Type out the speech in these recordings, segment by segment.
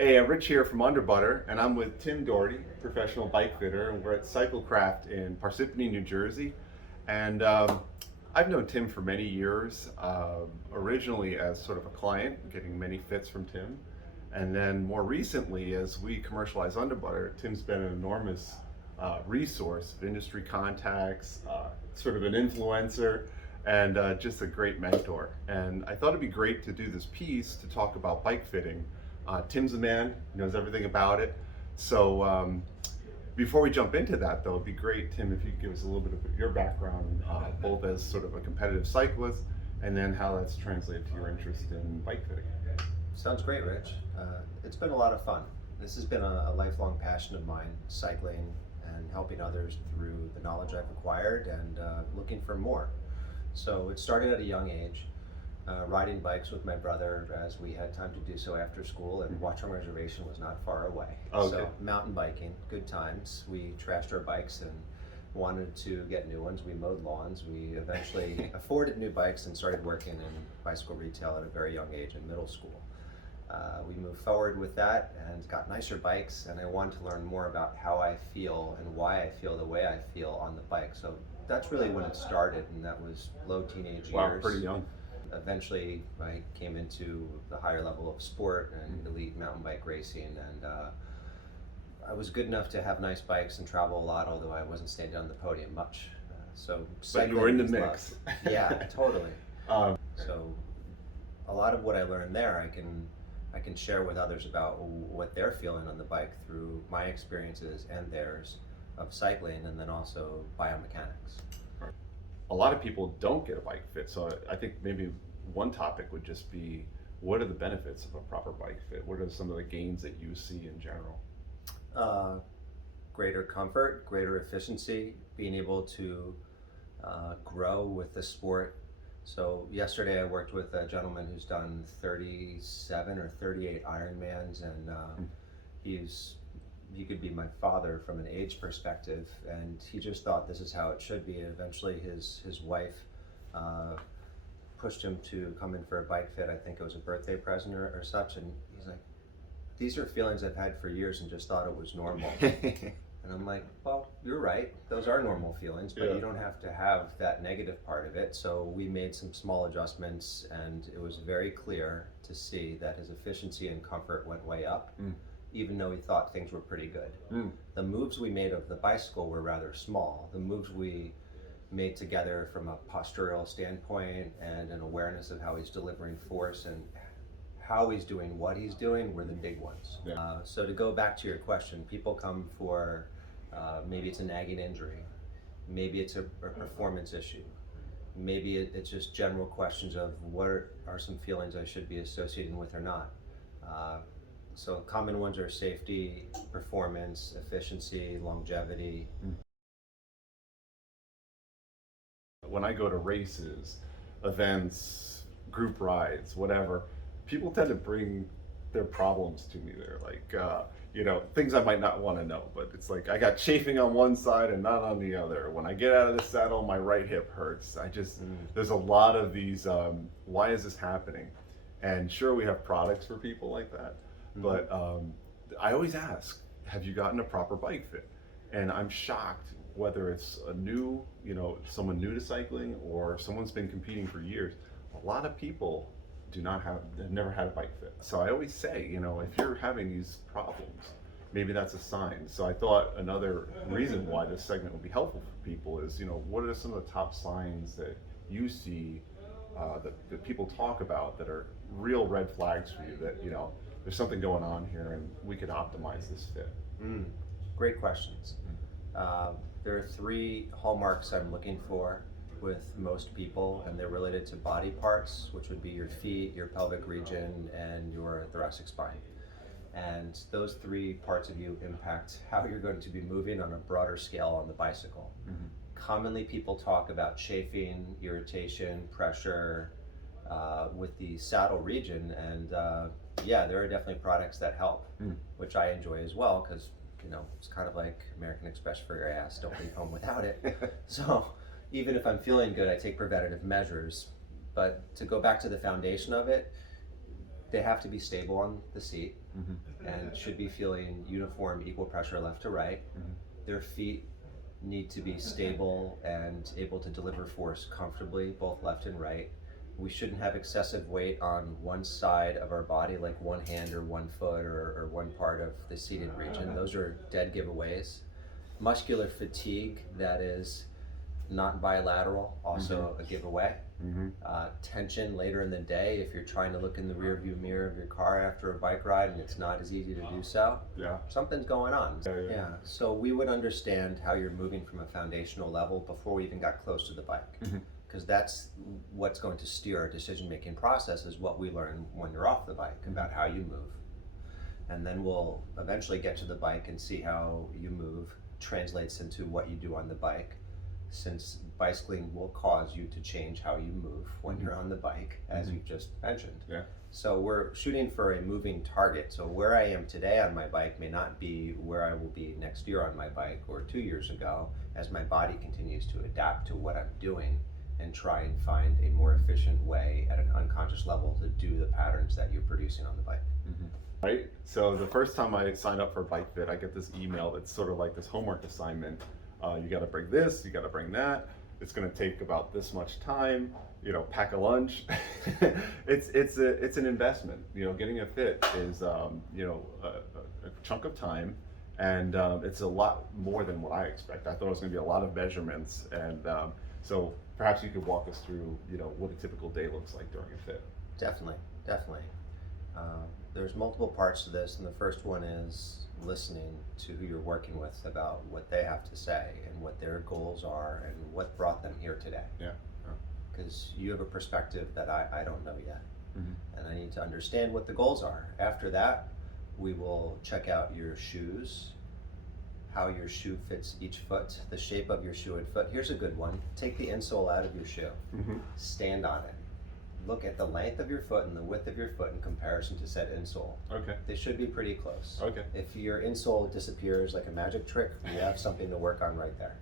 Hey, Rich here from Underbutter, and I'm with Tim Dougherty, professional bike fitter, and we're at Cyclecraft in Parsippany, New Jersey. And I've known Tim for many years, originally as sort of a client, getting many fits from Tim. And then more recently, as we commercialize Underbutter, Tim's been an enormous resource of industry contacts, sort of an influencer, and just a great mentor. And I thought it'd be great to do this piece to talk about bike fitting. Tim's a man, knows everything about it. So before we jump into that, though, it'd be great, Tim, if you could give us a little bit of your background, both as sort of a competitive cyclist, and then how that's translated to your interest in bike fitting. Sounds great, Rich. It's been a lot of fun. This has been a lifelong passion of mine, cycling and helping others through the knowledge I've acquired and looking for more. So it started at a young age. Riding bikes with my brother as we had time to do so after school, and Watchung Reservation was not far away. Okay. So mountain biking, good times. We trashed our bikes and wanted to get new ones. We mowed lawns. We eventually afforded new bikes and started working in bicycle retail at a very young age in middle school. We moved forward with that and got nicer bikes, and I wanted to learn more about how I feel and why I feel the way I feel on the bike. So that's really when it started, and that was low teenage years. Wow, pretty young. Eventually, I came into the higher level of sport and elite mountain bike racing, and I was good enough to have nice bikes and travel a lot, although I wasn't standing on the podium much. But you were in the was mix. loved. Yeah, totally. Um, So a lot of what I learned there, I can share with others about what they're feeling on the bike through my experiences and theirs of cycling, and then also biomechanics. a lot of people don't get a bike fit, so I think maybe one topic would just be, what are the benefits of a proper bike fit? What are some of the gains that you see in general? Greater comfort, greater efficiency, being able to grow with the sport. So yesterday I worked with a gentleman who's done 37 or 38 Ironmans, and he could be my father from an age perspective, and he just thought this is how it should be. And eventually his wife pushed him to come in for a bike fit. I think it was a birthday present or such, and he's like, these are feelings I've had for years and just thought it was normal. And I'm like, well, you're right, those are normal feelings, but Yeah. you don't have to have that negative part of it. So we made some small adjustments, and it was very clear to see that his efficiency and comfort went way up, even though he thought things were pretty good. The moves we made of the bicycle were rather small. The moves we made together from a postural standpoint and an awareness of how he's delivering force and how he's doing what he's doing were the big ones. Yeah. So to go back to your question, people come for maybe it's a nagging injury, maybe it's a performance issue, maybe it's just general questions of what are some feelings I should be associating with or not. So common ones are safety, performance, efficiency, longevity. When I go to races, events, group rides, whatever, people tend to bring their problems to me. They're like, things I might not want to know, but it's like, I got chafing on one side and not on the other. When I get out of the saddle, my right hip hurts. There's a lot of these, why is this happening? And sure, we have products for people like that, but I always ask, have you gotten a proper bike fit? And I'm shocked, whether it's someone new to cycling or someone's been competing for years, a lot of people have never had a bike fit. So I always say, if you're having these problems, maybe that's a sign. So I thought another reason why this segment would be helpful for people is, what are some of the top signs that you see that people talk about that are real red flags for you, that, there's something going on here and we could optimize this fit? Great questions. There are three hallmarks I'm looking for with most people, and they're related to body parts, which would be your feet, your pelvic region, and your thoracic spine. And those three parts of you impact how you're going to be moving on a broader scale on the bicycle. Commonly, people talk about chafing, irritation, pressure with the saddle region, and there are definitely products that help, which I enjoy as well, because it's kind of like American Express for your ass, don't leave home without it. So even if I'm feeling good, I take preventative measures. But to go back to the foundation of it, they have to be stable on the seat. and should be feeling uniform, equal pressure left to right. Their feet need to be stable and able to deliver force comfortably, both left and right. We shouldn't have excessive weight on one side of our body, like one hand or one foot or one part of the seated region. Those are dead giveaways. Muscular fatigue that is not bilateral, also a giveaway. Tension later in the day, if you're trying to look in the rear view mirror of your car after a bike ride and it's not as easy to do so, something's going on. So we would understand how you're moving from a foundational level before we even got close to the bike. Because that's what's going to steer our decision-making process, is what we learn when you're off the bike about how you move. And then we'll eventually get to the bike and see how you move translates into what you do on the bike, since bicycling will cause you to change how you move when you're on the bike, as you've just mentioned. So we're shooting for a moving target. So where I am today on my bike may not be where I will be next year on my bike or 2 years ago, as my body continues to adapt to what I'm doing and try and find a more efficient way at an unconscious level to do the patterns that you're producing on the bike. Right? So the first time I sign up for Bike Fit, I get this email that's sort of like this homework assignment. You got to bring this, you got to bring that. It's going to take about this much time. You know, pack a lunch. it's an investment. You know, getting a fit is you know, a chunk of time, and it's a lot more than what I expect. I thought it was going to be a lot of measurements, and so perhaps you could walk us through, you know, what a typical day looks like during a fit. Definitely. There's multiple parts to this, and the first one is listening to who you're working with about what they have to say and what their goals are and what brought them here today. Because you have a perspective that I don't know yet, and I need to understand what the goals are. After that, we will check out your shoes, how your shoe fits each foot, the shape of your shoe and foot. Here's a good one. Take the insole out of your shoe. Stand on it. Look at the length of your foot and the width of your foot in comparison to said insole. They should be pretty close. If your insole disappears like a magic trick, we have something to work on right there.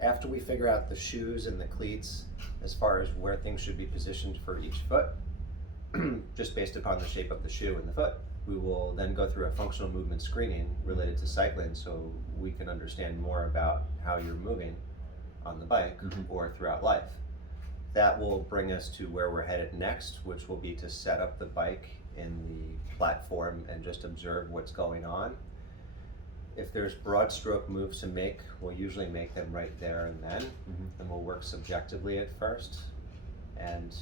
After we figure out the shoes and the cleats, as far as where things should be positioned for each foot, just based upon the shape of the shoe and the foot, we will then go through a functional movement screening related to cycling, so we can understand more about how you're moving on the bike or throughout life. That will bring us to where we're headed next, which will be to set up the bike in the platform and just observe what's going on. If there's broad stroke moves to make, we'll usually make them right there and then, and we'll work subjectively at first, and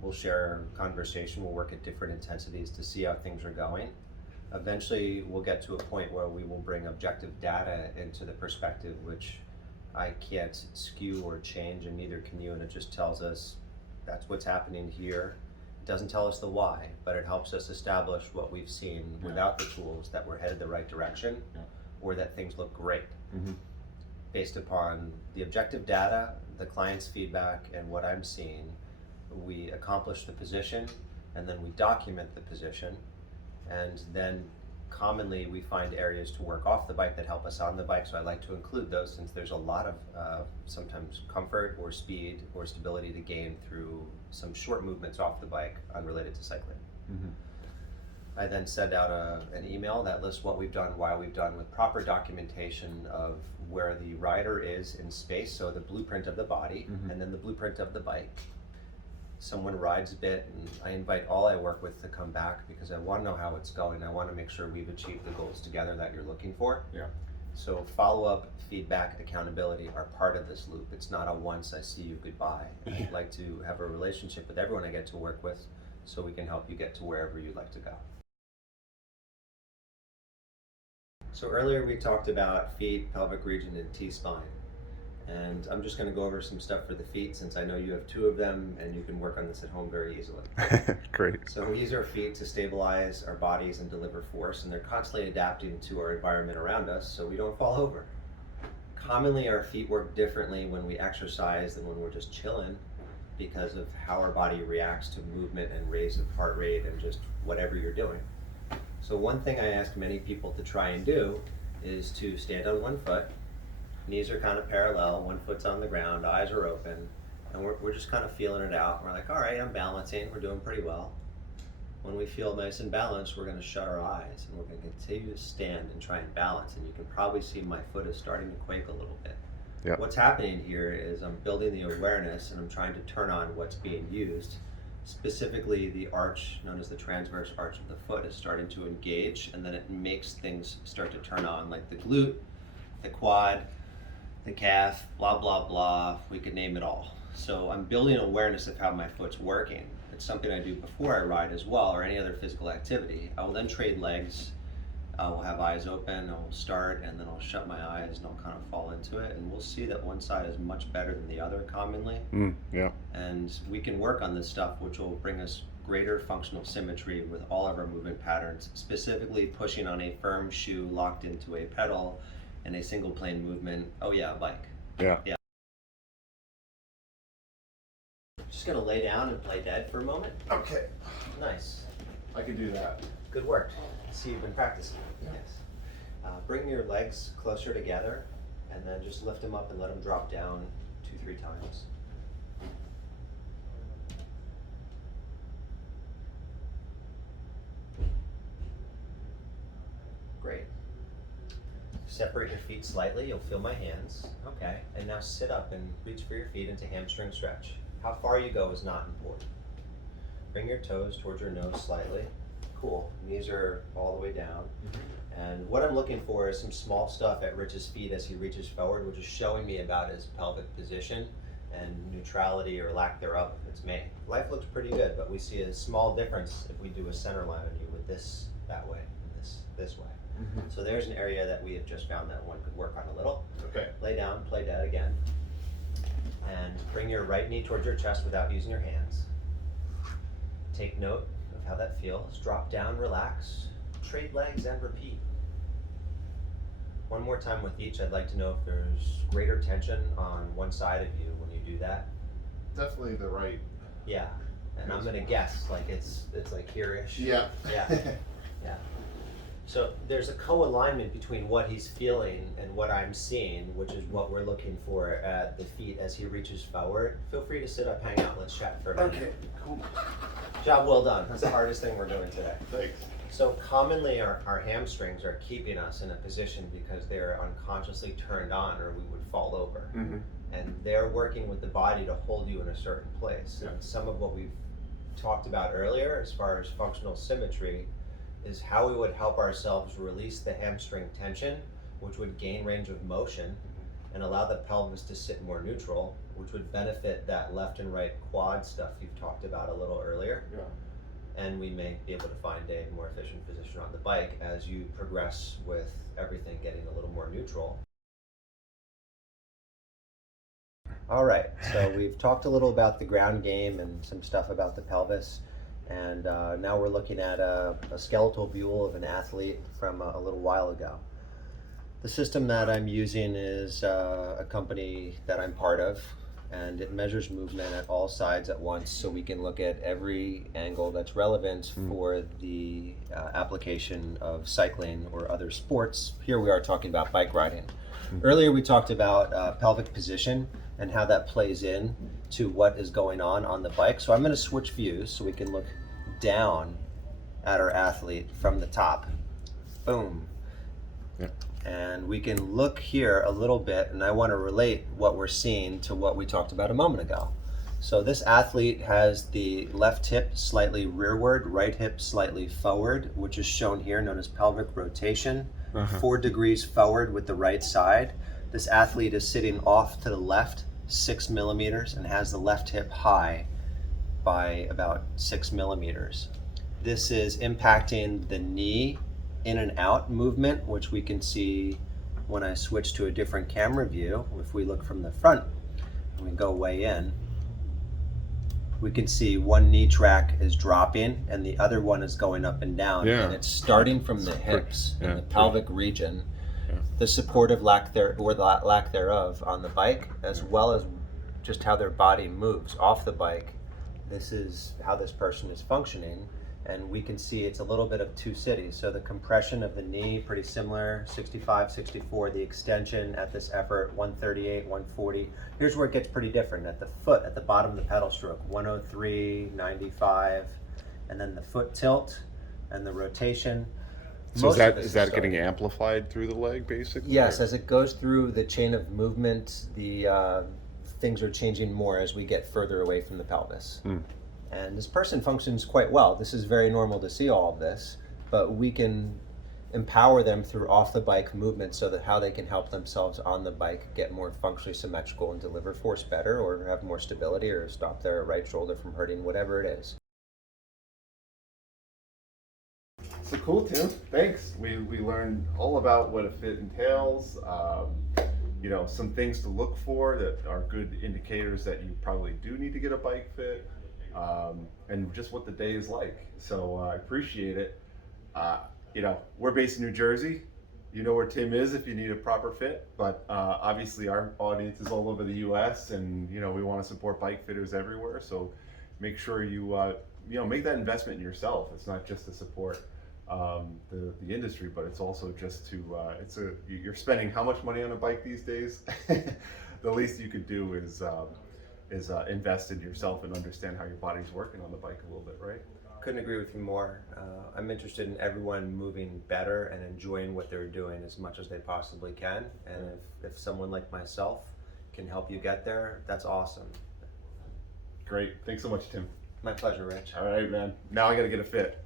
we'll share a conversation. We'll work at different intensities to see how things are going. Eventually, we'll get to a point where we will bring objective data into the perspective, which I can't skew or change, and neither can you, and it just tells us that's what's happening here. It doesn't tell us the why, but it helps us establish what we've seen without the tools, that we're headed the right direction, or that things look great. Based upon the objective data, the client's feedback, and what I'm seeing, we accomplish the position, and then we document the position, and then commonly we find areas to work off the bike that help us on the bike, so I like to include those, since there's a lot of sometimes comfort or speed or stability to gain through some short movements off the bike unrelated to cycling. I then send out an email that lists what we've done, why we've done, with proper documentation of where the rider is in space, so the blueprint of the body, and then the blueprint of the bike. Someone rides a bit, and I invite all I work with to come back, because I want to know how it's going. I want to make sure we've achieved the goals together that you're looking for. So follow-up, feedback, accountability are part of this loop. It's not a once I see you, goodbye. I'd like to have a relationship with everyone I get to work with, so we can help you get to wherever you'd like to go. So earlier we talked about feet, pelvic region, and T-spine. And I'm just going to go over some stuff for the feet, since I know you have 2 of them and you can work on this at home very easily. Great. So we use our feet to stabilize our bodies and deliver force, and they're constantly adapting to our environment around us so we don't fall over. Commonly our feet work differently when we exercise than when we're just chilling, because of how our body reacts to movement and raise of heart rate and just whatever you're doing. So one thing I ask many people to try and do is to stand on one foot. Knees are kind of parallel, one foot's on the ground, eyes are open, and we're just kind of feeling it out. We're like, all right, I'm balancing, we're doing pretty well. When we feel nice and balanced, we're going to shut our eyes and we're going to continue to stand and try and balance. And you can probably see my foot is starting to quake a little bit. Yeah. What's happening here is I'm building the awareness and I'm trying to turn on what's being used. Specifically, the arch, known as the transverse arch of the foot, is starting to engage, and then it makes things start to turn on, like the glute, the quad, the calf, blah, blah, blah. We could name it all. So I'm building awareness of how my foot's working. It's something I do before I ride as well, or any other physical activity. I will then trade legs. I will have eyes open, I will start, and then I'll shut my eyes and I'll kind of fall into it. And we'll see that one side is much better than the other commonly. Yeah. And we can work on this stuff, which will bring us greater functional symmetry with all of our movement patterns, specifically pushing on a firm shoe locked into a pedal and a single plane movement. Oh yeah, a bike. Yeah. Yeah. Just gonna lay down and play dead for a moment. Okay. Nice. I can do that. Good work. See, you've been practicing. Yes. Bring your legs closer together and then just lift them up and let them drop down 2-3 times. Great. Separate your feet slightly. You'll feel my hands. Okay. And now sit up and reach for your feet into hamstring stretch. How far you go is not important. Bring your toes towards your nose slightly. Cool. Knees are all the way down. And what I'm looking for is some small stuff at Rich's feet as he reaches forward, which is showing me about his pelvic position and neutrality or lack thereof if it's made. Life looks pretty good, but we see a small difference if we do a center line on you with this that way and this way. So there's an area that we have just found that one could work on a little. Okay. Lay down, play dead again. And bring your right knee towards your chest without using your hands. Take note of how that feels. Drop down, relax, trade legs, and repeat. One more time with each. I'd like to know if there's greater tension on one side of you when you do that. Definitely the right. Yeah, and I'm gonna guess like it's like here-ish. Yeah. Yeah. Yeah. So there's a co-alignment between what he's feeling and what I'm seeing, which is what we're looking for at the feet as he reaches forward. Feel free to sit up, hang out, let's chat for a minute. Okay. Cool. Job well done. That's the hardest thing we're doing today. Thanks. So commonly our hamstrings are keeping us in a position because they're unconsciously turned on or we would fall over. And they're working with the body to hold you in a certain place. Yeah. And some of what we've talked about earlier as far as functional symmetry is how we would help ourselves release the hamstring tension, which would gain range of motion and allow the pelvis to sit more neutral, which would benefit that left and right quad stuff you've talked about a little earlier. Yeah. And we may be able to find a more efficient position on the bike as you progress with everything getting a little more neutral. All right, so we've talked a little about the ground game and some stuff about the pelvis. And now we're looking at a skeletal view of an athlete from a little while ago. The system that I'm using is a company that I'm part of, and it measures movement at all sides at once so we can look at every angle that's relevant for the application of cycling or other sports. Here we are talking about bike riding. Earlier we talked about pelvic position and how that plays in to what is going on the bike. So I'm going to switch views so we can look down at our athlete from the top. Boom. Yeah. And we can look here a little bit, and I want to relate what we're seeing to what we talked about a moment ago. So this athlete has the left hip slightly rearward, right hip slightly forward, which is shown here, known as pelvic rotation. 4 degrees forward with the right side. This athlete is sitting off to the left 6 millimeters and has the left hip high by about 6 millimeters. This is impacting the knee in and out movement, which we can see when I switch to a different camera view. If we look from the front and we go way in, we can see one knee track is dropping and the other one is going up and down. Yeah. And it's starting from the hips Yeah. and the pelvic region, the supportive lack thereof on the bike, as well as just how their body moves off the bike. This is how this person is functioning. And we can see it's a little bit of two cities. So the compression of the knee, pretty similar, 65, 64. The extension at this effort, 138, 140. Here's where it gets pretty different. At the foot, at the bottom of the pedal stroke, 103, 95. and then the foot tilt and the rotation. So Most of this is that started- getting amplified through the leg, basically? Yes, or- as it goes through the chain of movement, the things are changing more as we get further away from the pelvis. Mm. And this person functions quite well. This is very normal to see all of this, but we can empower them through off the bike movement so that how they can help themselves on the bike get more functionally symmetrical and deliver force better, or have more stability, or stop their right shoulder from hurting, whatever it is. So cool, Tim. Thanks. We learned all about what a fit entails. You know, some things to look for that are good indicators that you probably do need to get a bike fit, and just what the day is like. So I appreciate it. You know, we're based in New Jersey. You know where Tim is if you need a proper fit. But obviously, our audience is all over the U.S. and you know we want to support bike fitters everywhere. So make sure you you know make that investment in yourself. It's not just to support the industry, but it's also just to you're spending how much money on a bike these days? The least you could do is invest in yourself and understand how your body's working on the bike a little bit, right? Couldn't agree with you more. I'm interested in everyone moving better and enjoying what they're doing as much as they possibly can. And if someone like myself can help you get there, that's awesome. Great. Thanks so much, Tim. My pleasure, Rich. All right, man. Now I got to get a fit.